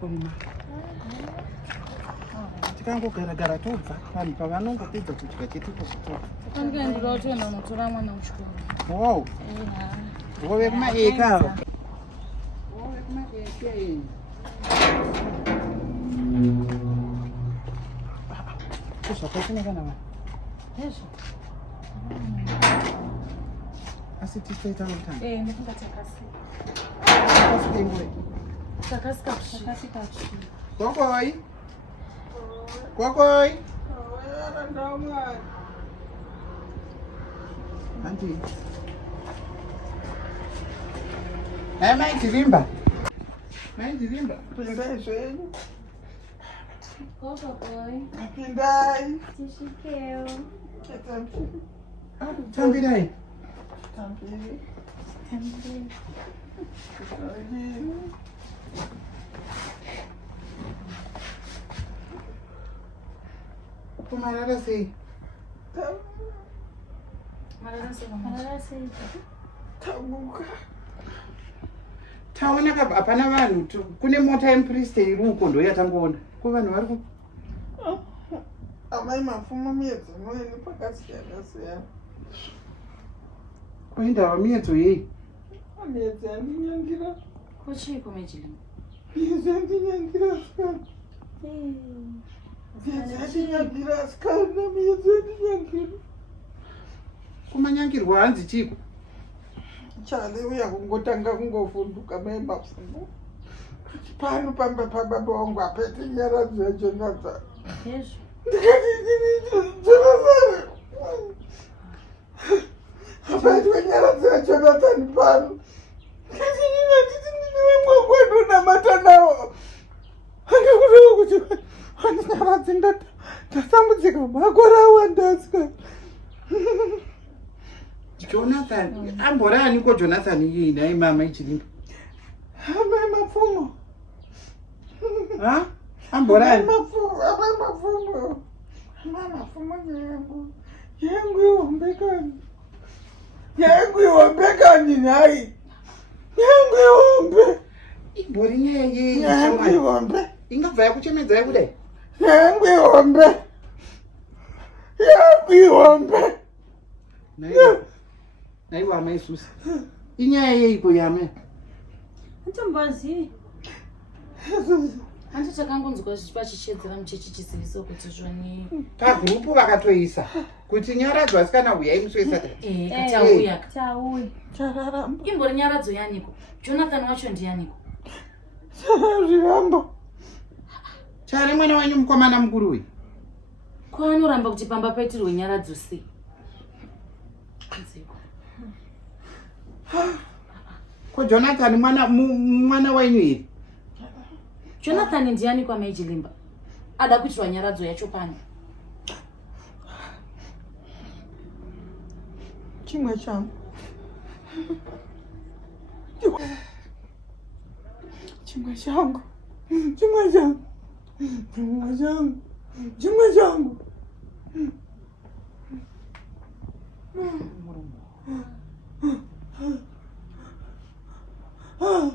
Koma. Tikangogara tobva vanhu pavanongopedza kudya chete kuzvitora. Ndinoenda kutoenda kunotora mwana kuchikoro. Wow. Wove kumaeka avo. Wove kumaeka iyi. Kuzvakaitina kana vanhu? Nezvo. Asi tichaita mutano. Ndofunga takasika. Takasika ingwe. Takasika. Kokoi. Kokoi. Anti. Maidzirimba. Maidzirimba. Pindai zvenyu. Kokoi. Pindai. Tishikeo. Tambirai. Tambiri. Kumarara sei? Marara sei. Tamuka. Taona hapana vanhu kune mota yemupriste iri uko ndo yatangoona. Ko vanhu vari ku Amai mapfumo miedzo noeni pakasiyana siyana. Kuenda miedzo yei? Miedzo yandinyangira. Kuchii kumejilima? Miedzo yandinyangira sikana. Miedzo yandinyangira sikana. Miedzo yandinyangira. Kumanyangirwa hanzi chiko. Chale uya kungotanga kungovhunduka mai mapfumo. Pano pamba baba vangu apete nyaradzi yaJonathan. Nezvo. Jonathan. Apete nyaradzi yaJonathan pano. Nditi ndine vamwe ndonamata nawo. Handikuti kuti handinyaradzi ndatambudzika makore awandasika. Jonathan, amborani ko Jonathan yeye naye mama ichilimba. Amai mapfumo. Ha? Amborani. Amai mapfumo. Amai mapfumo yangu. Yangu iwombekani. Yangu iwombekani nayi. Yangu iwombe. Ibori nyaya yei. Yangu iwombe. Ingabva yakuchemedza kudai. Yangu iwombe. Yangu iwombe. Naiwa mai susi. Inyaya yei ko yame. Ntombazi. Hanzi takangonzwa pachichedzera muchechi chiziviso kuti zvoni. Pagrupu vakatoisa kuti nyaradzwa asikana uyai musi weSaturday. Katauya. Chararamba. Imbori nyaradzo yaniko? Jonathan wacho ndiyaniko? Zvirambo. Chari mwana wenyu mukomana mukuru uyu. Ko anoramba kuti pamba paitirwe nyaradzo sei? Ko Jonathan mwana wenyu iri. Jonathan ndiani kwa Maijilimba? Ada kuitirwa nyaradzo yacho pani. Chimwe changu. Chimwe changu. Chimwe changu. Chimwe changu. Chimwe changu. Ah.